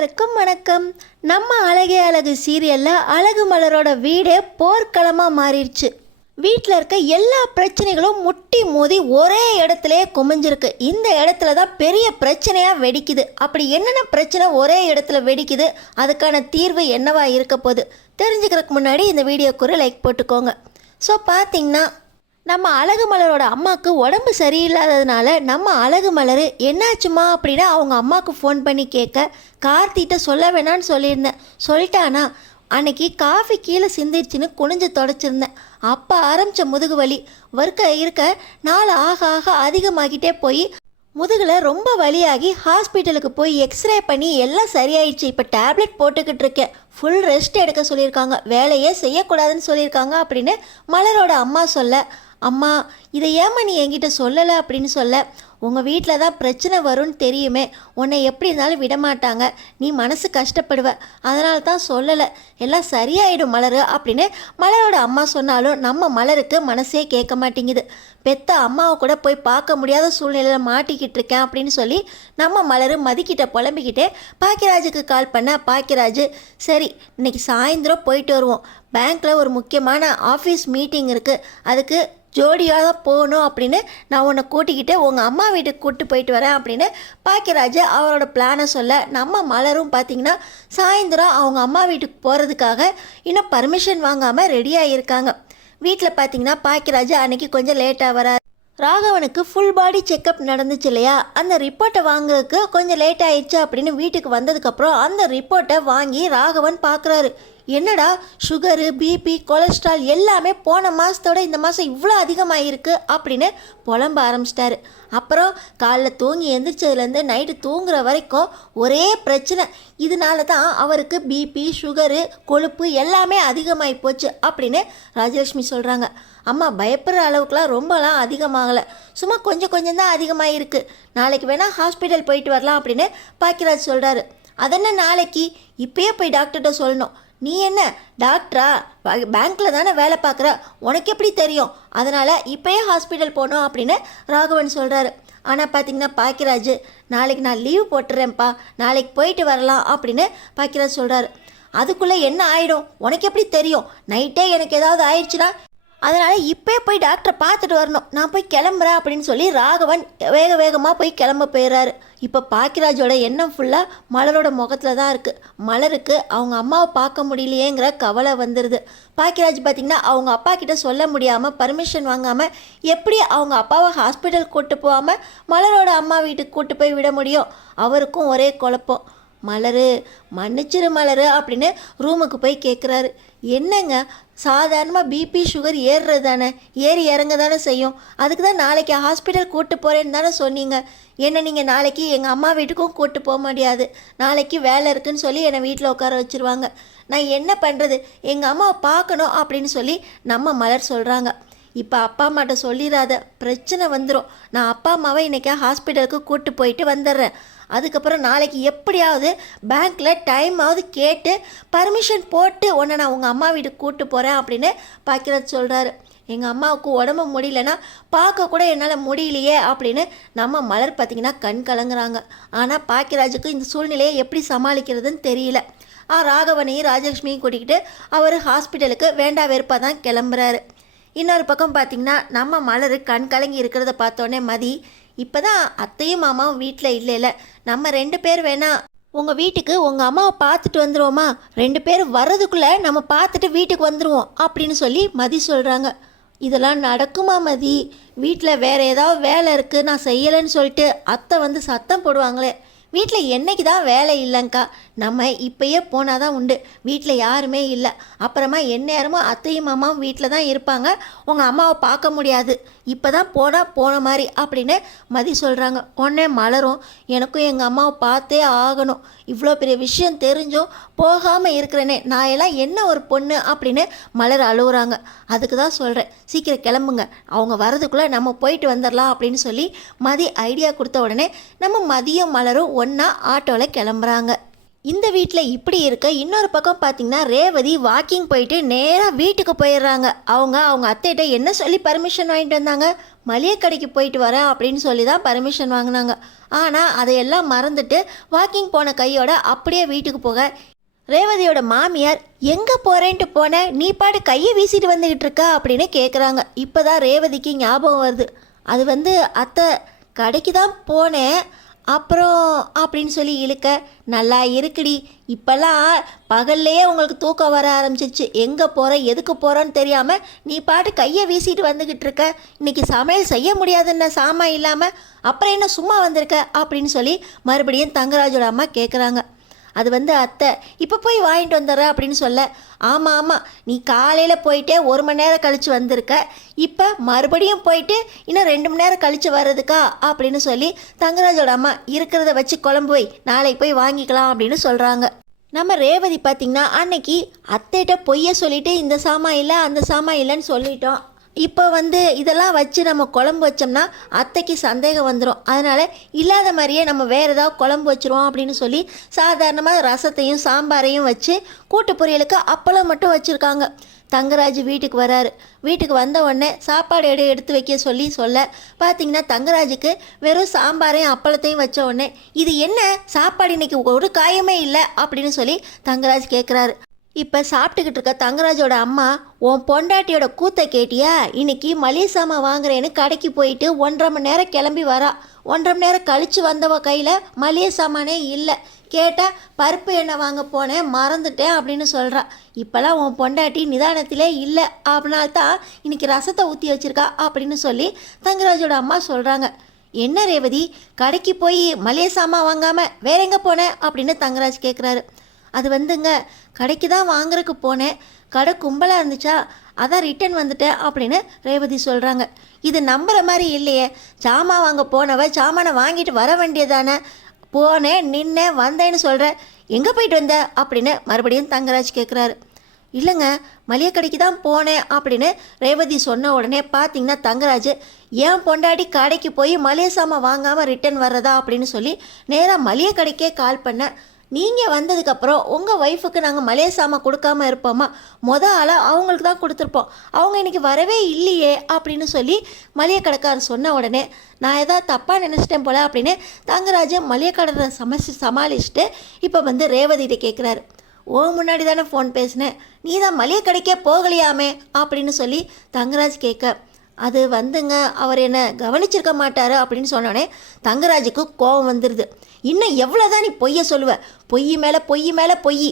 எல்லாருக்கும் வணக்கம். நம்ம அழகே அழகு சீரியல்ல அழகு மலரோட வீடே போர்க்களமாக மாறிடுச்சு. வீட்டில் இருக்க எல்லா பிரச்சனைகளும் முட்டி மோதி ஒரே இடத்துலயே குமிஞ்சிருக்கு. இந்த இடத்துல தான் பெரிய பிரச்சனையாக வெடிக்குது. அப்படி என்னென்ன பிரச்சனை ஒரே இடத்துல வெடிக்குது, அதுக்கான தீர்வு என்னவா இருக்க போகுது தெரிஞ்சுக்கிறதுக்கு முன்னாடி இந்த வீடியோக்கு ஒரு லைக் போட்டுக்கோங்க. ஸோ பார்த்தீங்கன்னா நம்ம அழகு மலரோட அம்மாவுக்கு உடம்பு சரியில்லாததுனால நம்ம அழகு மலர் என்னாச்சுமா அப்படின்னா அவங்க அம்மாவுக்கு ஃபோன் பண்ணி கேட்க, கார்த்திகிட்ட சொல்ல வேணான்னு சொல்லியிருந்தேன், சொல்லிட்டானா அன்னைக்கு காஃபி கீழே சிந்திருச்சுன்னு குனிஞ்சு தொடச்சிருந்தேன். அப்போ ஆரம்பித்த முதுகு வலி இருக்க நாள் ஆக ஆக அதிகமாகிட்டே போய் முதுகில் ரொம்ப வலியாகி ஹாஸ்பிட்டலுக்கு போய் எக்ஸ்ரே பண்ணி எல்லாம் சரியாயிடுச்சு. இப்போ டேப்லெட் போட்டுக்கிட்டு இருக்கேன், ஃபுல் ரெஸ்ட் எடுக்க சொல்லியிருக்காங்க, வேலையே செய்யக்கூடாதுன்னு சொல்லியிருக்காங்க அப்படின்னு மலரோட அம்மா சொல்ல, அம்மா இதை ஏம்மா நீ என்கிட்ட சொல்லலை அப்படின்னு சொல்ல, உங்கள் வீட்டில் தான் பிரச்சனை வரும்னு தெரியுமே, உன்னை எப்படி இருந்தாலும் விடமாட்டாங்க, நீ மனசு கஷ்டப்படுவ, அதனால தான் சொல்லலை, எல்லாம் சரியாயிடும் மலர் அப்படின்னு மலரோட அம்மா சொன்னாலும் நம்ம மலருக்கு மனசே கேட்க மாட்டேங்குது. பெத்த அம்மாவை கூட போய் பார்க்க முடியாத சூழ்நிலையில் மாட்டிக்கிட்டு இருக்கேன் அப்படின்னு சொல்லி நம்ம மலர் மதிக்கிட்ட புலம்பிக்கிட்டே பாக்கியராஜுக்கு கால் பண்ண, பாக்கியராஜ் சரி இன்னைக்கு சாயந்தரம் போயிட்டு வருவோம், பேங்க்கில் ஒரு முக்கியமான ஆஃபீஸ் மீட்டிங் இருக்குது, அதுக்கு ஜோடியாக தான் போகணும் அப்படின்னு நான் உன்னை கூட்டிக்கிட்டு உங்கள் அம்மா வீட்டுக்கு கூப்பிட்டு போயிட்டு வரேன் அப்படின்னு பாக்கியராஜ் அவரோட பிளானை சொல்ல, நம்ம மலரும் பார்த்திங்கன்னா சாயந்தரம் அவங்க அம்மா வீட்டுக்கு போகிறதுக்காக இன்னும் பர்மிஷன் வாங்காமல் ரெடியாக இருக்காங்க. வீட்டில் பார்த்திங்கன்னா பாக்கியராஜ் அன்றைக்கி கொஞ்சம் லேட்டாக வராரு. ராகவனுக்கு ஃபுல் பாடி செக்கப் நடந்துச்சு இல்லையா, அந்த ரிப்போர்ட்டை வாங்குறதுக்கு கொஞ்சம் லேட் ஆயிடுச்சு அப்படின்னு வீட்டுக்கு வந்ததுக்கப்புறம் அந்த ரிப்போர்ட்டை வாங்கி ராகவன் பார்க்குறாரு. என்னடா சுகரு, பிபி, கொலஸ்ட்ரால் எல்லாமே போன மாதத்தோட இந்த மாதம் இவ்வளோ அதிகமாகிருக்கு அப்படின்னு புலம்ப ஆரம்பிச்சிட்டாரு. அப்புறம் காலைல தூங்கி எந்திரிச்சதுலேருந்து நைட்டு தூங்குற வரைக்கும் ஒரே பிரச்சனை, இதனால தான் அவருக்கு பிபி, சுகரு, கொழுப்பு எல்லாமே அதிகமாகி போச்சு அப்படின்னு ராஜலட்சுமி சொல்கிறாங்க. அம்மா பயப்படுற அளவுக்குலாம் ரொம்பலாம் அதிகமாகலை, சும்மா கொஞ்சம் தான் அதிகமாகிருக்கு, நாளைக்கு வேணால் ஹாஸ்பிட்டல் போயிட்டு வரலாம் அப்படின்னு பாக்கியராஜ் சொல்கிறாரு. அதென்ன நாளைக்கு, இப்போயே போய் டாக்டர்கிட்ட சொல்லணும், நீ என்ன டாக்டரா, பேங்க்கில் தானே வேலை பார்க்குற, உனக்கு எப்படி தெரியும், அதனால் இப்போயே ஹாஸ்பிட்டல் போகணும் அப்படின்னு ராகவன் சொல்கிறாரு. ஆனால் பார்த்தீங்கன்னா பாக்கியராஜ் நாளைக்கு நான் லீவ் போட்டுறேன்ப்பா, நாளைக்கு போயிட்டு வரலாம் அப்படின்னு பாக்கியராஜ் சொல்கிறாரு. அதுக்குள்ளே என்ன ஆகிடும் உனக்கு எப்படி தெரியும், நைட்டே எனக்கு ஏதாவது ஆயிடுச்சுன்னா, அதனால் இப்போ போய் டாக்டரை பார்த்துட்டு வரணும், நான் போய் கிளம்புறேன் அப்படின்னு சொல்லி ராகவன் வேகமாக போய் கிளம்ப போயிடுறாரு. இப்போ பாக்கியராஜோட எண்ணம் ஃபுல்லாக மலரோட முகத்தில் தான் இருக்குது. மலருக்கு அவங்க அம்மாவை பார்க்க முடியலையேங்கிற கவலை வந்துடுது. பாக்கியராஜ் பார்த்திங்கன்னா அவங்க அப்பா கிட்ட சொல்ல முடியாமல் பர்மிஷன் வாங்காமல் எப்படி அவங்க அப்பாவை ஹாஸ்பிட்டல் கூப்பிட்டு போகாமல் மலரோட அம்மா வீட்டுக்கு கூப்பிட்டு போய் விட முடியும், அவருக்கும் ஒரே குழப்பம். மலர் மன்னிச்சிரு மலர் அப்படின்னு ரூமுக்கு போய் கேட்குறாரு. என்னங்க சாதாரணமாக பிபி சுகர் ஏறுறது தானே, ஏறி இறங்க தானே செய்யும், அதுக்கு தான் நாளைக்கு ஹாஸ்பிட்டல் கூப்பிட்டு போகிறேன்னு தானே சொன்னீங்க, என்ன நீங்கள் நாளைக்கு எங்கள் அம்மா வீட்டுக்கும் கூப்பிட்டு போக முடியாது, நாளைக்கு வேலை இருக்குதுன்னு சொல்லி என்னை வீட்டில் உட்கார வச்சுருவாங்க, நான் என்ன பண்ணுறது, எங்கள் அம்மாவை பார்க்கணும் அப்படின்னு சொல்லி நம்ம மலர் சொல்கிறாங்க. இப்போ அப்பா அம்மாட்ட சொல்லிடாத, பிரச்சனை வந்துடும், நான் அப்பா அம்மாவை இன்றைக்கி ஹாஸ்பிட்டலுக்கு கூப்பிட்டு போயிட்டு வந்துடுறேன், அதுக்கப்புறம் நாளைக்கு எப்படியாவது பேங்க்கில் டைமாவது கேட்டு பர்மிஷன் போட்டு உன்னை நான் உங்கள் அம்மா வீட்டுக்கு கூப்பிட்டு போகிறேன் அப்படின்னு பாக்கியராஜ் சொல்கிறாரு. எங்கள் அம்மாவுக்கு உடம்பு முடியலன்னா பார்க்க கூட என்னால் முடியலையே அப்படின்னு நம்ம மலர் பார்த்திங்கன்னா கண் கலங்குறாங்க. ஆனால் பாக்கியராஜுக்கு இந்த சூழ்நிலையை எப்படி சமாளிக்கிறதுன்னு தெரியல. ராகவனையும் ராஜலட்சுமியும் கூட்டிக்கிட்டு அவர் ஹாஸ்பிட்டலுக்கு வேண்டா வெறுப்பாக தான் கிளம்புறாரு. இன்னொரு பக்கம் பார்த்திங்கன்னா நம்ம மலர் கண் கலங்கி இருக்கிறத பார்த்தோன்னே மதி, இப்போ தான் அத்தையும் மாமாவும் வீட்டில் இல்லைல்ல, நம்ம 2 பேர் வேணா உங்கள் வீட்டுக்கு உங்கள் அம்மாவை பார்த்துட்டு வந்துடுவோமா, 2 பேர் வர்றதுக்குள்ளே நம்ம பார்த்துட்டு வீட்டுக்கு வந்துடுவோம் அப்படின்னு சொல்லி மதி சொல்கிறாங்க. இதெல்லாம் நடக்குமா மதி, வீட்டில் வேறு ஏதாவது வேலை இருக்குது நான் செய்யலைன்னு சொல்லிட்டு அத்தை வந்து சத்தம் போடுவாங்களே, வீட்டில் என்னைக்கு தான் வேலை இல்லைங்க்கா, நம்ம இப்போயே போனால் தான் உண்டு, வீட்டில் யாருமே இல்லை, அப்புறமா எந்நேரமும் அத்தையும் மாமாவும் வீட்டில் தான் இருப்பாங்க, உங்கள் அம்மாவை பார்க்க முடியாது, இப்போ தான் போனால் போன மாதிரி அப்படின்னு மதி சொல்கிறாங்க. உடனே மலரும் எனக்கும் எங்கள் அம்மாவை பார்த்தே ஆகணும், இவ்வளோ பெரிய விஷயம் தெரிஞ்சும் போகாமல் இருக்கிறேனே, நான் எல்லாம் என்ன ஒரு பொண்ணு அப்படின்னு மலர் அழுகுறாங்க. அதுக்கு தான் சொல்கிறேன், சீக்கிரம் கிளம்புங்க, அவங்க வரதுக்குள்ளே நம்ம போயிட்டு வந்துடலாம் அப்படின்னு சொல்லி மதி ஐடியா கொடுத்த உடனே நம்ம மதியம் மலரும் ஒன்றா ஆட்டோவில் கிளம்புறாங்க. இந்த வீட்டில் இப்படி இருக்க இன்னொரு பக்கம் பார்த்தீங்கன்னா ரேவதி வாக்கிங் போயிட்டு நேராக வீட்டுக்கு போயிடுறாங்க. அவங்க அத்தைகிட்ட என்ன சொல்லி பர்மிஷன் வாங்கிட்டு வந்தாங்க? மளிகை கடைக்கு போயிட்டு வரேன் அப்படின்னு சொல்லி தான் பர்மிஷன் வாங்கினாங்க. ஆனால் அதையெல்லாம் மறந்துட்டு வாக்கிங் போன கையோட அப்படியே வீட்டுக்கு போக ரேவதியோட மாமியார் எங்கே போகிறேன்ட்டு போனேன், நீ பாட்டு கையை வீசிட்டு வந்துக்கிட்டு இருக்கா அப்படின்னு கேட்குறாங்க. இப்போ தான் ரேவதிக்கு ஞாபகம் வருது. அது அத்தை கடைக்கு தான் போனேன் அப்புறம் அப்படின்னு சொல்லி இழுக்க, நல்லா இருக்குடி, இப்போல்லாம் பகல்லையே உங்களுக்கு தூக்கம் வர ஆரம்பிச்சிச்சு, எங்கே போகிற எதுக்கு போகிறோன்னு தெரியாமல் நீ பாட்டு கையை வீசிட்டு வந்துக்கிட்டு இருக்க, இன்றைக்கி சமையல் செய்ய முடியாதுன்ன சாமான் இல்லாமல் அப்புறம் என்ன சும்மா வந்திருக்க அப்படின்னு சொல்லி மறுபடியும் தங்கராஜோட அம்மா கேட்குறாங்க. அது அத்தை இப்போ போய் வாங்கிட்டு வந்துடுற அப்படின்னு சொல்ல, ஆமாம் நீ காலையில் போயிட்டே 1 மணி நேரம் கழித்து வந்திருக்க, இப்போ மறுபடியும் போயிட்டு இன்னும் 2 மணி நேரம் கழித்து வர்றதுக்கா அப்படின்னு சொல்லி தங்கராஜோட அம்மா இருக்கிறத வச்சு குழம்பு வை, நாளைக்கு போய் வாங்கிக்கலாம் அப்படின்னு சொல்கிறாங்க. நம்ம ரேவதி பார்த்திங்கன்னா அன்னைக்கு அத்தைகிட்ட பொய்ய சொல்லிவிட்டு இந்த சாமான் இல்லை அந்த சாமான் இல்லைன்னு சொல்லிட்டோம், இப்போ இதெல்லாம் வச்சு நம்ம குழம்பு வச்சோம்னா அத்தைக்கு சந்தேகம் வந்துடும், அதனால் இல்லாத மாதிரியே நம்ம வேறு ஏதாவது குழம்பு வச்சுருவோம் அப்படின்னு சொல்லி சாதாரணமாக ரசத்தையும் சாம்பாரையும் வச்சு கூட்டு பொரியலுக்கு அப்பளம் மட்டும் வச்சுருக்காங்க. தங்கராஜ் வீட்டுக்கு வராரு. வீட்டுக்கு வந்த உடனே சாப்பாடு எடுத்து வைக்க சொல்ல பார்த்தீங்கன்னா தங்கராஜுக்கு வெறும் சாம்பாரையும் அப்பளத்தையும் வச்ச உடனே இது என்ன சாப்பாடு, இன்னைக்கு ஒரு காயமே இல்லை அப்படின்னு சொல்லி தங்கராஜ் கேட்குறாரு. இப்போ சாப்பிட்டுக்கிட்டு இருக்க தங்கராஜோட அம்மா, உன் பொண்டாட்டியோட கூத்தை கேட்டியா, இன்னைக்கு மளிகை சாமான் வாங்குறேன்னு கடைக்கு போயிட்டு 1.5 மணி நேரம் கிளம்பி வரா, 1.5 மணி நேரம் கழித்து வந்தவ கையில் மளிகை சாமானே இல்லை, கேட்டால் பருப்பு எண்ணெய் வாங்க போனேன் மறந்துட்டேன் அப்படின்னு சொல்கிறா. இப்போல்லாம் உன் பொண்டாட்டி நிதானத்திலே இல்லை, அப்படின்னால்தான் இன்னைக்கு ரசத்தை ஊற்றி வச்சிருக்கா அப்படின்னு சொல்லி தங்கராஜோட அம்மா சொல்கிறாங்க. என்ன ரேவதி, கடைக்கு போய் மளிகை சாமான் வாங்காமல் வேற எங்கே போனேன் அப்படின்னு தங்கராஜ் கேட்குறாரு. அது கடைக்கு தான் வாங்குறதுக்கு போனேன், கடை கும்பலாக இருந்துச்சா அதான் ரிட்டன் வந்துட்டேன் அப்படின்னு ரேவதி சொல்கிறாங்க. இது நம்புகிற மாதிரி இல்லையே, சாமான் வாங்க போனவ சாமானை வாங்கிட்டு வர வேண்டியதானே, போனேன் நின்னேன் வந்தேன்னு சொல்கிற, எங்கே போயிட்டு வந்த அப்படின்னு மறுபடியும் தங்கராஜ் கேட்குறாரு. இல்லைங்க மளிகை கடைக்கு தான் போனேன் அப்படின்னு ரேவதி சொன்ன உடனே பார்த்தீங்கன்னா தங்கராஜ், ஏன் பொண்டாடி கடைக்கு போய் மளிகை சாமான் வாங்காமல் ரிட்டன் வர்றதா அப்படின்னு சொல்லி நேராக மளிகை கடைக்கே கால் பண்ணேன், நீங்கள் வந்ததுக்கப்புறம் உங்கள் ஒய்ஃபுக்கு நாங்கள் மளிகை சாமான் கொடுக்காமல் இருப்போமா, ஆளாக அவங்களுக்கு தான் கொடுத்துருப்போம், அவங்க இன்றைக்கி வரவே இல்லையே அப்படின்னு சொல்லி மளிகை கடைக்காரர் சொன்ன உடனே நான் எதாவது தப்பாக நினச்சிட்டேன் போல அப்படின்னு தங்கராஜ் மளிகை கடை சமாளிச்சுட்டு இப்போ ரேவதிகிட்ட கேட்குறாரு. ஓ முன்னாடி தானே ஃபோன் பேசினேன், நீ தான் மளிகை கடைக்கே போகலையாமே அப்படின்னு சொல்லி தங்கராஜ் கேட்க, அது அவர் என்ன கவனிச்சிருக்க மாட்டார் அப்படின்னு சொன்னோடனே தங்கராஜுக்கு கோபம் வந்துடுது. இன்னும் எவ்வளோதான் நீ பொய்யை சொல்லுவ, பொய் மேலே பொய்,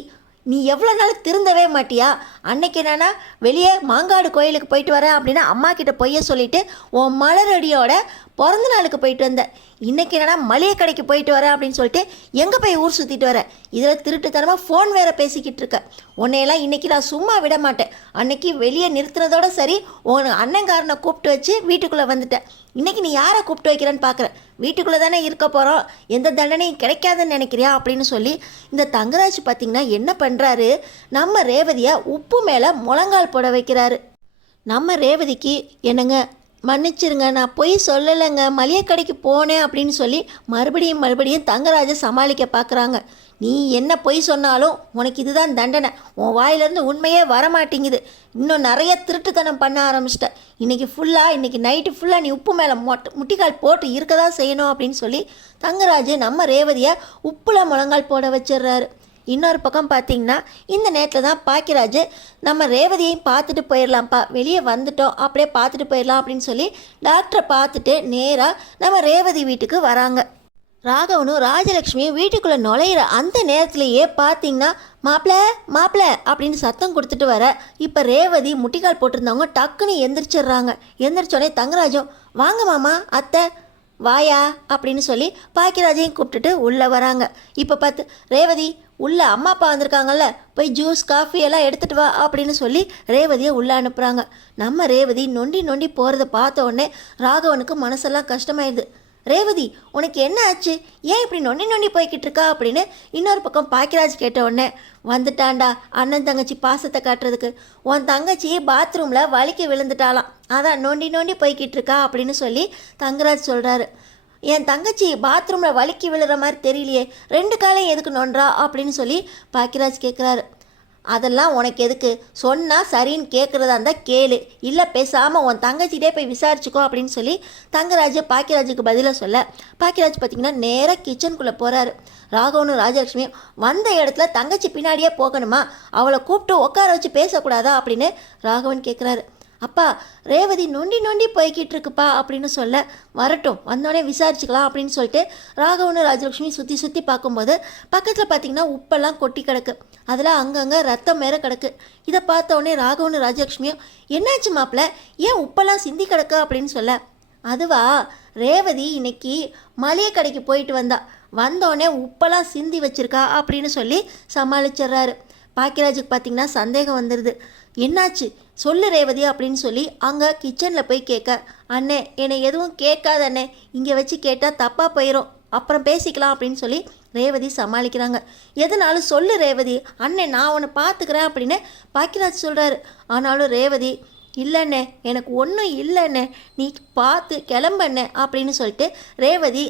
நீ எவ்வளோ நாள் திருந்தவே மாட்டியா, அன்னைக்கு என்னன்னா வெளியே மாங்காடு கோயிலுக்கு போயிட்டு வரேன் அப்படின்னா அம்மா கிட்ட பொய்ய சொல்லிவிட்டு உன் மலரடியோட பிறந்த நாளுக்கு போயிட்டு வந்தேன், இன்றைக்கி என்னன்னா மளிகை கடைக்கு போயிட்டு வரேன் அப்படின்னு சொல்லிட்டு எங்கே போய் ஊர் சுற்றிட்டு வரேன், இதில் திருட்டுத்தனமாக ஃபோன் வேறு பேசிக்கிட்டு இருக்க, உன்னையெல்லாம் இன்றைக்கி நான் சும்மா விட மாட்டேன், அன்னைக்கு வெளியே நிறுத்தினதோட சரி உன் அண்ணங்காரனை கூப்பிட்டு வச்சு வீட்டுக்குள்ளே வந்துட்டேன், இன்றைக்கி நீ யாரை கூப்பிட்டு வைக்கிறேன்னு பார்க்குறேன், வீட்டுக்குள்ளே தானே இருக்க போகிறோம், எந்த தண்டனையும் கிடைக்காதுன்னு நினைக்கிறியா அப்படின்னு சொல்லி இந்த தங்கராஜ் பார்த்திங்கன்னா என்ன பண்ணுறாரு, நம்ம ரேவதியை உப்பு மேலே முழங்கால் போட வைக்கிறாரு. நம்ம ரேவதிக்கு என்னங்க மன்னிச்சிருங்க, நான் போய் சொல்லலைங்க, மளிகை கடைக்கு போனேன் அப்படின்னு சொல்லி மறுபடியும் தங்கராஜை சமாளிக்க பார்க்குறாங்க. நீ என்ன பொய் சொன்னாலும் உனக்கு இதுதான் தண்டனை, உன் வாயிலேருந்து உண்மையே வரமாட்டேங்குது, இன்னும் நிறைய திருட்டுத்தனம் பண்ண ஆரம்பிச்சிட்ட, இன்றைக்கி நைட்டு ஃபுல்லாக நீ உப்பு மேலே முட்டிக்கால் போட்டு இருக்க தான் செய்யணும் அப்படின்னு சொல்லி தங்கராஜ் நம்ம ரேவதியை உப்புல முழங்கால் போட வச்சிடுறாரு. இன்னொரு பக்கம் பார்த்தீங்கன்னா இந்த நேரத்தில் தான் பாக்கியராஜ் நம்ம ரேவதியையும் பார்த்துட்டு போயிடலாம்ப்பா, வெளியே வந்துட்டோம் அப்படியே பார்த்துட்டு போயிடலாம் அப்படின்னு சொல்லி டாக்டரை பார்த்துட்டு நேராக நம்ம ரேவதி வீட்டுக்கு வராங்க. ராகவனும் ராஜலக்ஷ்மியும் வீட்டுக்குள்ளே நுழையிற அந்த நேரத்திலேயே பார்த்தீங்கன்னா மாப்பிள்ள அப்படின்னு சத்தம் கொடுத்துட்டு வர இப்போ ரேவதி முட்டிக்கால் போட்டிருந்தவங்க டக்குன்னு எந்திரிச்சிடுறாங்க. எந்திரிச்சோடனே தங்கராஜும் வாங்க மாமா அத்தை வாயா அப்படின்னு சொல்லி பாக்கியராஜையும் கூப்பிட்டுட்டு உள்ளே வராங்க. இப்போ பார்த்து ரேவதி உள்ளே அம்மா அப்பா வந்திருக்காங்கல்ல, போய் ஜூஸ் காஃபி எல்லாம் எடுத்துகிட்டு வா அப்படின்னு சொல்லி ரேவதியை உள்ளே அனுப்புகிறாங்க. நம்ம ரேவதி நொண்டி போகிறத பார்த்த உடனே ராகவனுக்கு மனசெல்லாம் கஷ்டமாயிடுது. ரேவதி உனக்கு என்ன ஆச்சு, ஏன் இப்படி நொண்டி போய்கிட்டு இருக்கா அப்படின்னு இன்னொரு பக்கம் பாக்கியராஜ் கேட்ட உடனே, வந்துட்டான்டா அண்ணன் தங்கச்சி பாசத்தை காட்டுறதுக்கு, உன் தங்கச்சி பாத்ரூமில் வலிக்கு விழுந்துட்டாலாம், அதான் நொண்டி போய்கிட்டு இருக்கா அப்படின்னு சொல்லி தங்கராஜ் சொல்கிறாரு. என் தங்கச்சி பாத்ரூமில் வலிக்கி விழுற மாதிரி தெரியலையே, 2 காலையும் எதுக்கு நோன்றா அப்படின்னு சொல்லி பாக்கியராஜ் கேட்குறாரு. அதெல்லாம் உனக்கு எதுக்கு, சொன்னால் சரின்னு கேட்குறதா இருந்தால் கேளு, இல்லை பேசாமல் உன் தங்கச்சிட்டே போய் விசாரிச்சுக்கோ அப்படின்னு சொல்லி தங்கராஜ் பாக்கியராஜுக்கு பதிலாக சொல்ல, பாக்கியராஜ் பார்த்திங்கன்னா நேராக கிச்சனுக்குள்ளே போகிறாரு. ராகவனும் ராஜலட்சுமியும் வந்த இடத்துல தங்கச்சி பின்னாடியே போகணுமா, அவளை கூப்பிட்டு உட்கார வச்சு பேசக்கூடாதா அப்படின்னு ராகவன் கேட்குறாரு. அப்பா, ரேவதி நொண்டி நொண்டி போய்கிட்டு இருக்குப்பா அப்படின்னு சொல்ல, வரட்டும் வந்தோடனே விசாரிச்சுக்கலாம் அப்படின்னு சொல்லிட்டு ராகவனும் ராஜலட்சுமி சுற்றி சுற்றி பார்க்கும்போது பக்கத்தில் பார்த்திங்கன்னா உப்பெல்லாம் கொட்டி கிடக்கு, அதில் அங்கங்கே ரத்தம் மேற கிடக்கு. இதை பார்த்தோடனே ராகவனும் ராஜலட்சுமியும் என்னாச்சு மாப்பிள்ள, ஏன் உப்பெல்லாம் சிந்தி கிடக்கு அப்படின்னு சொல்ல, அதுவா ரேவதி இன்னைக்கு மளிகை கடைக்கு போயிட்டு வந்தோடனே உப்பெல்லாம் சிந்தி வச்சிருக்கா அப்படின்னு சொல்லி சமாளிச்சிட்றாரு. பாக்கியராஜுக்கு பார்த்திங்கன்னா சந்தேகம் வந்துடுது. என்னாச்சு சொல்லு ரேவதி அப்படின்னு சொல்லி அங்கே கிச்சனில் போய் கேட்க, அண்ணே என்னை எதுவும் கேட்காத அண்ணே, இங்கே வச்சு கேட்டால் தப்பாக போயிடும், அப்புறம் பேசிக்கலாம் அப்படின்னு சொல்லி ரேவதி சமாளிக்கிறாங்க. எதுனாலும் சொல்லு ரேவதி, அண்ணே நான் உன்னை பார்த்துக்கிறேன் அப்படின்னு பாக்கியராஜ் சொல்கிறாரு. ஆனாலும் ரேவதி, இல்லைண்ணே எனக்கு ஒன்றும் இல்லைண்ணே, நீ பார்த்து கிளம்பண்ணே அப்படின்னு சொல்லிட்டு ரேவதி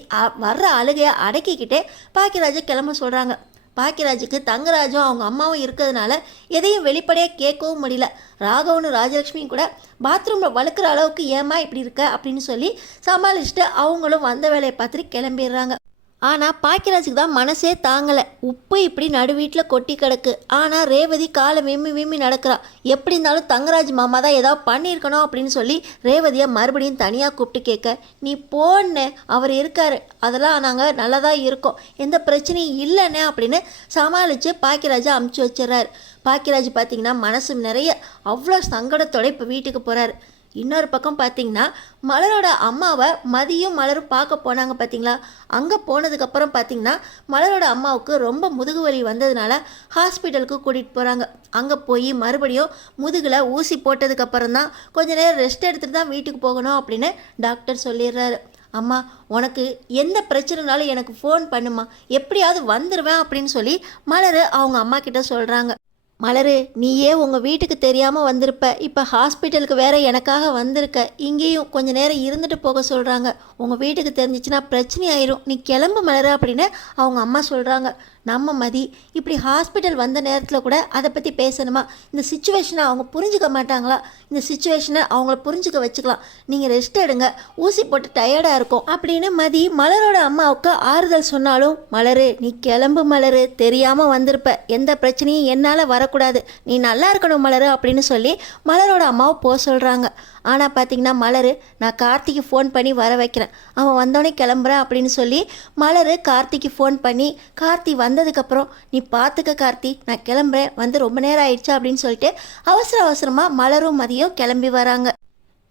வர்ற அழுகையை அடக்கிக்கிட்டே பாக்கியராஜை கிளம்ப சொல்கிறாங்க. பாக்கியராஜுக்கு தங்கராஜும் அவங்க அம்மாவும் இருக்கிறதுனால எதையும் வெளிப்படையாக கேட்கவும் முடியல. ராகவனும் ராஜலட்சுமியும் கூட பாத்ரூமில் வழுக்கிற அளவுக்கு ஏமா இப்படி இருக்க அப்படின்னு சொல்லி சமாளிச்சுட்டு அவங்களும் வந்த வேலையை பார்த்துட்டு கிளம்பிடுறாங்க. ஆனால் பாக்கியராஜுக்கு தான் மனசே தாங்கலை. உப்பு இப்படி நடு வீட்டில் கொட்டி கிடக்கு, ஆனால் ரேவதி காலை விம்மி விம்மி நடக்கிறா. எப்படி இருந்தாலும் தங்கராஜ் மாமா தான் ஏதாவது பண்ணியிருக்கணும் அப்படின்னு சொல்லி ரேவதியை மறுபடியும் தனியாக கூப்பிட்டு கேட்க, நீ போன்னு அவர் இருக்கார், அதெல்லாம் நாங்கள் நல்லா தான் இருக்கோம், எந்த பிரச்சனையும் இல்லைண்ணே அப்படின்னு சமாளித்து பாக்கியராஜை அமுச்சு வச்சிடறாரு. பாக்கியராஜ் பார்த்திங்கன்னா மனசு நிறைய அவ்வளோ சங்கடத்தோடு இப்போ வீட்டுக்கு போகிறாரு. இன்னொரு பக்கம் பார்த்திங்கன்னா மலரோட அம்மாவை மதியும் மலரும் பார்க்க போனாங்க பார்த்திங்களா. அங்கே போனதுக்கப்புறம் பார்த்திங்கன்னா மலரோட அம்மாவுக்கு ரொம்ப முதுகு வலி வந்ததுனால ஹாஸ்பிட்டலுக்கு கூட்டிகிட்டு போகிறாங்க. அங்கே போய் மறுபடியும் முதுகில் ஊசி போட்டதுக்கப்புறம் தான் கொஞ்சம் நேரம் ரெஸ்ட் எடுத்துகிட்டு தான் வீட்டுக்கு போகணும் அப்படின்னு டாக்டர் சொல்லிடுறாரு. அம்மா உனக்கு எந்த பிரச்சனைனாலும் எனக்கு ஃபோன் பண்ணுமா, எப்படியாவது வந்துடுவேன் அப்படின்னு சொல்லி மலர் அவங்க அம்மா கிட்ட சொல்கிறாங்க. மலரு, நீயே உங்கள் வீட்டுக்கு தெரியாமல் வந்திருப்ப, இப்போ ஹாஸ்பிட்டலுக்கு வேறு எனக்காக வந்திருக்க, இங்கேயும் கொஞ்சம் நேரம் இருந்துட்டு போக சொல்கிறாங்க, உங்கள் வீட்டுக்கு தெரிஞ்சிச்சுன்னா பிரச்சனை ஆயிரும், நீ கிளம்பு மலரு அப்படின்னு அவங்க அம்மா சொல்கிறாங்க. நம்ம மதி இப்படி ஹாஸ்பிட்டல் வந்த நேரத்தில் கூட அதை பற்றி பேசணுமா, இந்த சுச்சுவேஷனை அவங்க புரிஞ்சுக்க மாட்டாங்களா, இந்த சுச்சுவேஷனை அவங்கள புரிஞ்சுக்க வச்சுக்கலாம், நீங்கள் ரெஸ்ட் எடுங்க, ஊசி போட்டு டயர்டாக இருக்கும் அப்படின்னு மதி மலரோட அம்மாவுக்கு ஆறுதல் சொன்னாலும், மலரு நீ கிளம்பு மலரு, தெரியாமல் வந்திருப்ப, எந்த பிரச்சனையும் என்னால் வரக்கூடாது, நீ நல்லா இருக்கணும் மலரு அப்படின்னு சொல்லி மலரோட அம்மாவை போக சொல்கிறாங்க. ஆனால் பார்த்திங்கன்னா மலர், நான் கார்த்திக்கு ஃபோன் பண்ணி வர வைக்கிறேன், அவன் வந்தோடனே கிளம்புறேன் அப்படின்னு சொல்லி மலர் கார்த்திக்கு ஃபோன் பண்ணி, கார்த்தி வந்ததுக்கப்புறம் நீ பார்த்துக்க கார்த்தி, நான் கிளம்புறேன், வந்து ரொம்ப நேரம் ஆயிடுச்சா அப்படின்னு சொல்லிட்டு அவசரமாக மலரும் மதியம் கிளம்பி வராங்க.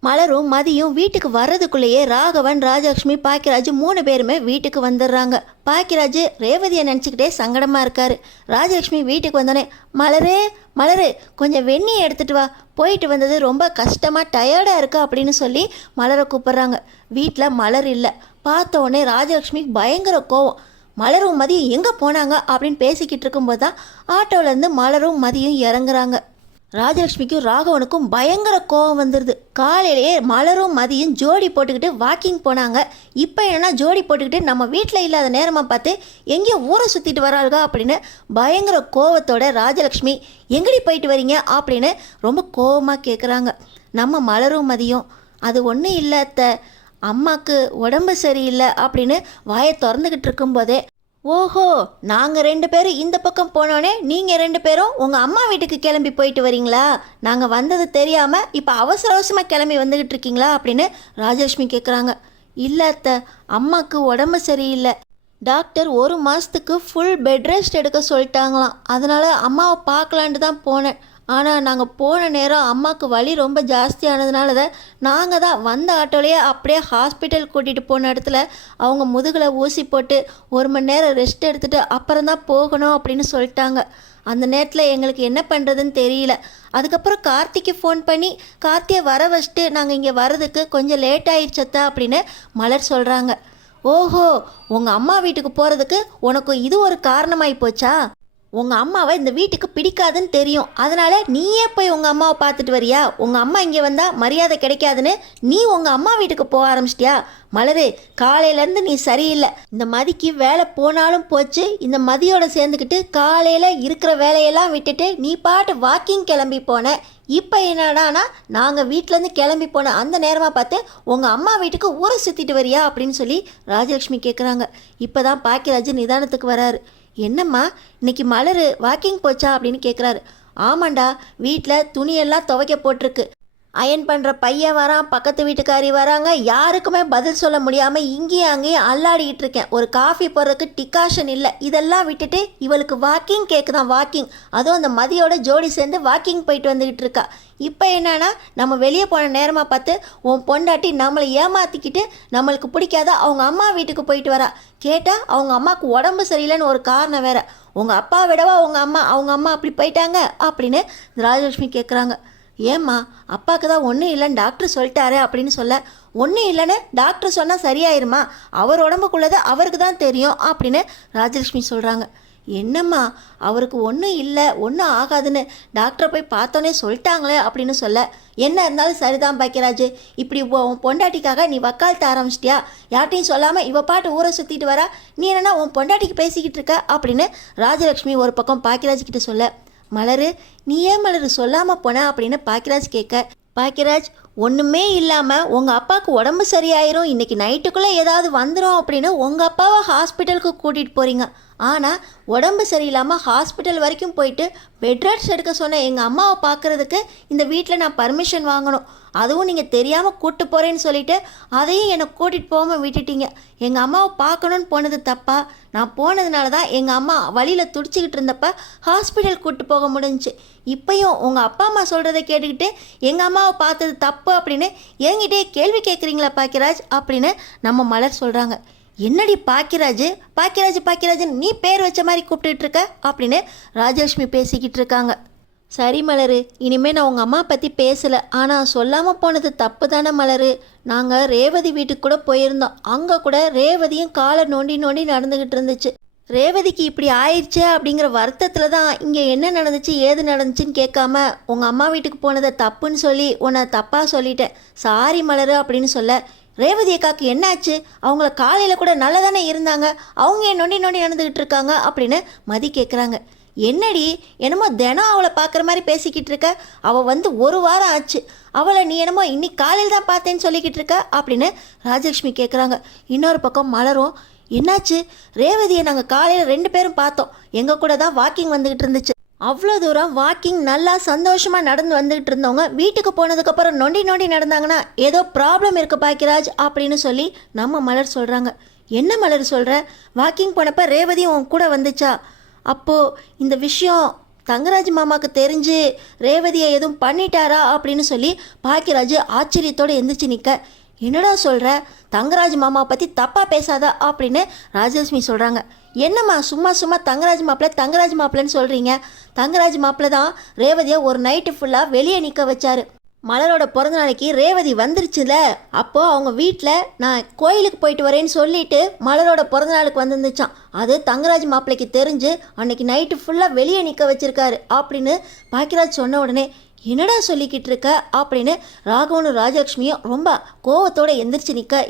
மலரும் மதியும் வீட்டுக்கு வர்றதுக்குள்ளேயே ராகவன், ராஜலட்சுமி, பாக்கியராஜ் 3 பேருமே வீட்டுக்கு வந்துடுறாங்க. பாக்கியராஜ் ரேவதியை நினச்சிக்கிட்டே சங்கடமாக இருக்கார். ராஜலட்சுமி வீட்டுக்கு வந்தோடனே, மலரே மலரு கொஞ்சம் வெந்நியை எடுத்துகிட்டு வா, போயிட்டு வந்தது ரொம்ப கஷ்டமாக டயர்டாக இருக்கா அப்படின்னு சொல்லி மலரை கூப்பிட்றாங்க. வீட்டில் மலர் இல்லை. பார்த்த உடனே ராஜலட்சுமிக்கு பயங்கர கோவம். மலரும் மதியம் எங்கே போனாங்க அப்படின்னு பேசிக்கிட்டு இருக்கும்போது தான் ஆட்டோலேருந்து மலரும் மதியம் இறங்குறாங்க. ராஜலட்சுமிக்கும் ராகவனுக்கும் பயங்கர கோவம் வந்துடுது. காலையிலேயே மலரும் மதியும் ஜோடி போட்டுக்கிட்டு வாக்கிங் போனாங்க. இப்போ என்னென்னா ஜோடி போட்டுக்கிட்டு நம்ம வீட்டில் இல்லாத நேரமாக பார்த்து எங்கேயோ ஊரை சுற்றிட்டு வராளுங்க அப்படின்னு பயங்கர கோவத்தோட ராஜலட்சுமி, எங்கடி போயிட்டு வரீங்க அப்படின்னு ரொம்ப கோவமாக கேட்குறாங்க. நம்ம மலரும் மதியம், அது ஒன்றும் இல்லை அத்தை, அம்மாவுக்கு உடம்பு சரியில்லை அப்படின்னு வாயை திறந்துக்கிட்டு இருக்கும்போதே, ஓஹோ நாங்கள் 2 பேரும் இந்த பக்கம் போனோடனே நீங்கள் 2 பேரும் உங்கள் அம்மா வீட்டுக்கு கிளம்பி போயிட்டு வரீங்களா, நாங்கள் வந்தது தெரியாமல் இப்போ அவசரமாக கிளம்பி வந்துக்கிட்டு இருக்கீங்களா அப்படின்னு ராஜலட்சுமி கேட்குறாங்க. இல்லை அத்தை, அம்மாவுக்கு உடம்பு சரியில்லை, டாக்டர் 1 மாதத்துக்கு ஃபுல் பெட் ரெஸ்ட் எடுக்க சொல்லிட்டாங்களாம், அதனால் அம்மாவை பார்க்கலான்ட்டு தான் போனேன், ஆனால் நாங்கள் போன நேரம் அம்மாவுக்கு வலி ரொம்ப ஜாஸ்தியானதுனால தான் நாங்கள் தான் வந்த ஆட்டோலேயே அப்படியே ஹாஸ்பிட்டல் கூட்டிகிட்டு போன இடத்துல அவங்க முதுகில் ஊசி போட்டு 1 மணி நேரம் ரெஸ்ட் எடுத்துகிட்டு அப்புறம் தான் போகணும் அப்படின்னு சொல்லிட்டாங்க. அந்த நேரத்தில் எங்களுக்கு என்ன பண்ணுறதுன்னு தெரியல. அதுக்கப்புறம் கார்த்திக்கு ஃபோன் பண்ணி கார்த்தியை வர வச்சுட்டு நாங்கள் இங்கே வர்றதுக்கு கொஞ்சம் லேட் ஆயிடுச்சத்தா அப்படின்னு மலர் சொல்கிறாங்க. ஓஹோ, உங்கள் அம்மா வீட்டுக்கு போகிறதுக்கு உனக்கு இது ஒரு காரணமாகி போச்சா, உங்கள் அம்மாவை இந்த வீட்டுக்கு பிடிக்காதுன்னு தெரியும், அதனால் நீயே போய் உங்கள் அம்மாவை பார்த்துட்டு வரியா? உங்கள் அம்மா இங்கே வந்தால் மரியாதை கிடைக்காதுன்னு நீ உங்கள் அம்மா வீட்டுக்கு போக ஆரம்பிச்சிட்டியா? மலரு, காலையிலேருந்து நீ சரியில்லை. இந்த மதிக்கு வேலை போனாலும் போச்சு, இந்த மதியோட சேர்ந்துக்கிட்டு காலையில் இருக்கிற வேலையெல்லாம் விட்டுட்டு நீ பாட்டு வாக்கிங் கிளம்பி போன. இப்போ என்னடானா நாங்கள் வீட்டிலேருந்து கிளம்பி போன அந்த நேரமாக பார்த்து உங்கள் அம்மா வீட்டுக்கு ஊரை சுற்றிட்டு வரியா அப்படின்னு சொல்லி ராஜலக்ஷ்மி கேட்குறாங்க. இப்போ தான் பாக்கியராஜ் நிதானத்துக்கு வராரு. என்னம்மா இன்னைக்கு மலர் வாக்கிங் போச்சா அப்படின்னு கேட்குறாரு. ஆமாண்டா, வீட்டில் துணியெல்லாம் துவைக்க போட்டிருக்கு, அயன் பண்ணுற பையன் வரான், பக்கத்து வீட்டுக்காரி வராங்க, யாருக்குமே பதில் சொல்ல முடியாமல் இங்கேயும் அங்கேயும் அல்லாடிக்கிட்டு இருக்கேன். ஒரு காஃபி போடுறதுக்கு டிகாஷன் இல்லை. இதெல்லாம் விட்டுட்டு இவளுக்கு வாக்கிங் கேட்குதான், வாக்கிங். அதுவும் அந்த மதியோட ஜோடி சேர்ந்து வாக்கிங் போயிட்டு வந்துக்கிட்டு இருக்கா. இப்போ என்னன்னா நம்ம வெளியே போன நேரமாக பார்த்து உன் பொண்டாட்டி நம்மளை ஏமாற்றிக்கிட்டு நம்மளுக்கு பிடிக்காத அவங்க அம்மா வீட்டுக்கு போயிட்டு வரா. கேட்டால் அவங்க அம்மாவுக்கு உடம்பு சரியில்லைன்னு ஒரு காரணம் வேறு. உங்கள் அப்பா விடவா அவங்க அம்மா அப்படி போயிட்டாங்க அப்படின்னு ராஜலட்சுமி கேட்குறாங்க. ஏம்மா, அப்பாவுக்கு தான் ஒன்றும் இல்லைன்னு டாக்டர் சொல்லிட்டாரு அப்படின்னு சொல்ல, ஒன்றும் இல்லைன்னு டாக்டர் சொன்னால் சரியாயிருமா? அவர் உடம்புக்குள்ளதை அவருக்கு தான் தெரியும் அப்படின்னு ராஜலட்சுமி சொல்கிறாங்க. என்னம்மா, அவருக்கு ஒன்றும் இல்லை, ஒன்றும் ஆகாதுன்னு டாக்டரை போய் பார்த்தோன்னே சொல்லிட்டாங்களே அப்படின்னு சொல்ல, என்ன இருந்தாலும் சரிதான் பாக்கியராஜ், இப்படி உன் பொண்டாட்டிக்காக நீ வக்காலத்த ஆரம்பிச்சிட்டியா? யார்ட்டையும் சொல்லாமல் இவ பாட்டு ஊரை சுற்றிட்டு வரா, நீ என்னன்னா உன் பொண்டாட்டிக்கு பேசிக்கிட்டு இருக்க அப்படின்னு ராஜலட்சுமி ஒரு பக்கம் பாக்கியராஜ் கிட்ட சொல்ல, மலரு நீ ஏன் மலரு சொல்லாமல் போன அப்படின்னு பாக்கியராஜ் கேட்க, பாக்கியராஜ் ஒன்றுமே இல்லாமல் உங்கள் அப்பாவுக்கு உடம்பு சரியாயிரும், இன்றைக்கி நைட்டுக்குள்ளே ஏதாவது வந்துடும் அப்படின்னு உங்கள் அப்பாவை ஹாஸ்பிட்டலுக்கு கூட்டிகிட்டு போகிறீங்க. ஆனால் உடம்பு சரியில்லாமல் ஹாஸ்பிட்டல் வரைக்கும் போயிட்டு பெட் ரெஸ்ட் எடுக்க சொன்ன எங்கள் அம்மாவை பார்க்குறதுக்கு இந்த வீட்டில் நான் பர்மிஷன் வாங்கணும். அதுவும் நீங்கள் தெரியாமல் கூப்பிட்டு போகிறேன்னு சொல்லிவிட்டு அதையும் என்னை கூட்டிகிட்டு போகாமல் விட்டுட்டீங்க. எங்கள் அம்மாவை பார்க்கணுன்னு போனது தப்பா? நான் போனதுனால தான் எங்கள் அம்மா வழியில் துடிச்சிக்கிட்டு இருந்தப்ப ஹாஸ்பிட்டல் கூப்பிட்டு போக முடிஞ்சிச்சு. இப்போயும் உங்கள் அப்பா அம்மா சொல்கிறத கேட்டுக்கிட்டு எங்கள் அம்மாவை பார்த்தது தப்பு அப்படின்னு என்கிட்டே கேள்வி கேட்குறீங்களா பாக்கியராஜ் அப்படின்னு நம்ம மலர் சொல்கிறாங்க. என்னடி பாக்கியராஜ் நீ பேர் வச்ச மாதிரி கூப்பிட்டுட்டு இருக்க அப்படின்னு ராஜலட்சுமி பேசிக்கிட்டு இருக்காங்க. சரி மலரு, இனிமேல் நான் உங்கள் அம்மா பற்றி பேசலை, ஆனால் சொல்லாமல் போனது தப்பு தானே மலரு. நாங்கள் ரேவதி வீட்டுக்கு கூட போயிருந்தோம், அங்கே கூட ரேவதியும் காலை நோண்டி நடந்துக்கிட்டு இருந்துச்சு. ரேவதிக்கு இப்படி ஆயிடுச்சு அப்படிங்கிற வருத்தத்தில் தான் இங்கே என்ன நடந்துச்சு ஏது நடந்துச்சுன்னு கேட்காம உங்கள் அம்மா வீட்டுக்கு போனதை தப்புன்னு சொல்லி உன்னை தப்பாக சொல்லிட்டேன், சாரி மலரு அப்படின்னு சொல்ல, ரேவதி அக்காவுக்கு என்னாச்சு? அவங்கள காலையில் கூட நல்லா தானே இருந்தாங்க, அவங்க ஏன் நொண்டி நடந்துக்கிட்டு இருக்காங்க அப்படின்னு மதி கேட்குறாங்க. என்னடி என்னமோ தினம் அவளை பார்க்குற மாதிரி பேசிக்கிட்டு இருக்க, அவள் வந்து ஒரு வாரம் ஆச்சு, அவளை நீ என்னமோ இன்னைக்கு காலையில் தான் பார்த்தேன்னு சொல்லிக்கிட்டு இருக்க அப்படின்னு ராஜலட்சுமி கேட்குறாங்க. இன்னொரு பக்கம் மலரும், என்னாச்சு? ரேவதியை நாங்கள் காலையில் 2 பேரும் பார்த்தோம், எங்கள் கூட தான் வாக்கிங் வந்துக்கிட்டு இருந்துச்சு. அவ்வளோ தூரம் வாக்கிங் நல்லா சந்தோஷமாக நடந்து வந்துக்கிட்டு இருந்தவங்க வீட்டுக்கு போனதுக்கப்புறம் நொண்டி நடந்தாங்கன்னா ஏதோ ப்ராப்ளம் இருக்குது பாக்கியராஜ் அப்படின்னு சொல்லி நம்ம மலர் சொல்கிறாங்க. என்ன மலர் சொல்கிற? வாக்கிங் போனப்போ ரேவதியும் உன் கூட வந்துச்சா? அப்போது இந்த விஷயம் தங்கராஜ் மாமாவுக்கு தெரிஞ்சு ரேவதியை எதுவும் பண்ணிட்டாரா அப்படின்னு சொல்லி பாக்கியராஜ் ஆச்சரியத்தோடு எந்திரிச்சு நிற்க, என்னடா சொல்கிற? தங்கராஜ் மாமாவை பற்றி தப்பாக பேசாதா அப்படின்னு ராஜலட்சுமி சொல்கிறாங்க. என்னம்மா சும்மா தங்கராஜ் மாப்பிள்ளைன்னு சொல்கிறீங்க? தங்கராஜ் மாப்பிள்ளை தான் ரேவதியை ஒரு நைட்டு ஃபுல்லாக வெளியே நிற்க வச்சாரு. மலரோட பிறந்த நாளைக்கு ரேவதி வந்துருச்சுல, அப்போது அவங்க வீட்டில் நான் கோயிலுக்கு போயிட்டு வரேன்னு சொல்லிட்டு மலரோட பிறந்த நாளுக்கு வந்துருந்துச்சான். அது தங்கராஜ் மாப்பிள்ளைக்கு தெரிஞ்சு அன்னைக்கு நைட்டு ஃபுல்லாக வெளியே நிற்க வச்சிருக்காரு அப்படின்னு பாக்கியராஜ் சொன்ன உடனே, என்னடா சொல்லிக்கிட்டு இருக்க அப்படின்னு ராகவனும் ராஜலட்சுமியும் ரொம்ப கோவத்தோடு எந்திரிச்சு நிற்க,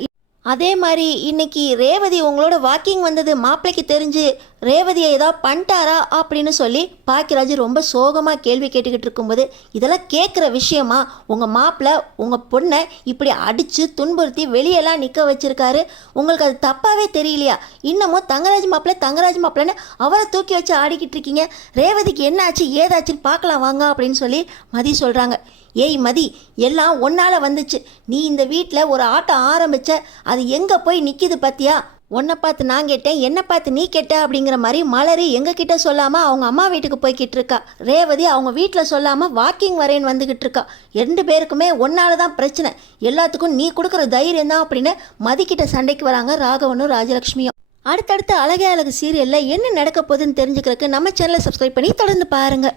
அதே மாதிரி இன்னைக்கு ரேவதி உங்களோட வாக்கிங் வந்தது மாப்பிள்ளைக்கு தெரிஞ்சு ரேவதியை ஏதாவது பண்ணிட்டாரா அப்படின்னு சொல்லி பாக்கியராஜ் ரொம்ப சோகமாக கேள்வி கேட்டுக்கிட்டு இருக்கும்போது, இதெல்லாம் கேட்குற விஷயமா? உங்கள் மாப்பிள்ளை உங்கள் பொண்ணை இப்படி அடித்து துன்புறுத்தி வெளியெல்லாம் நிற்க வச்சுருக்காரு, உங்களுக்கு அது தப்பாகவே தெரியலையா? இன்னமும் தங்கராஜ் மாப்பிள்ளைன்னு அவரை தூக்கி வச்சு ஆடிக்கிட்டு இருக்கீங்க. ரேவதிக்கு என்ன ஆச்சு ஏதாச்சுன்னு பார்க்கலாம் வாங்க அப்படின்னு சொல்லி மதி சொல்கிறாங்க. ஏய் மதி, எல்லாம் ஒன்னால் வந்துச்சு. நீ இந்த வீட்டில் ஒரு ஆட்டம் ஆரம்பித்த, அது எங்கே போய் நிற்கிது பார்த்தியா? உன்னை பார்த்து நான் கேட்டேன், என்னை பார்த்து நீ கேட்ட அப்படிங்கிற மாதிரி மலரி எங்ககிட்ட சொல்லாமல் அவங்க அம்மா வீட்டுக்கு போய்கிட்டு இருக்கா. ரேவதி அவங்க வீட்டில் சொல்லாமல் வாக்கிங் வரேன்னு வந்துக்கிட்டு இருக்கா. 2 பேருக்குமே ஒன்னால தான் பிரச்சனை, எல்லாத்துக்கும் நீ கொடுக்குற தைரியம் தான் அப்படின்னு மதிக்கிட்ட சண்டைக்கு வராங்க ராகவனும் ராஜலட்சுமியும். அடுத்தடுத்து அழகே அழகு சீரியலில் என்ன நடக்க போகுதுன்னு தெரிஞ்சுக்கிறதுக்கு நம்ம சேனலை சப்ஸ்கிரைப் பண்ணி தொடர்ந்து பாருங்கள்.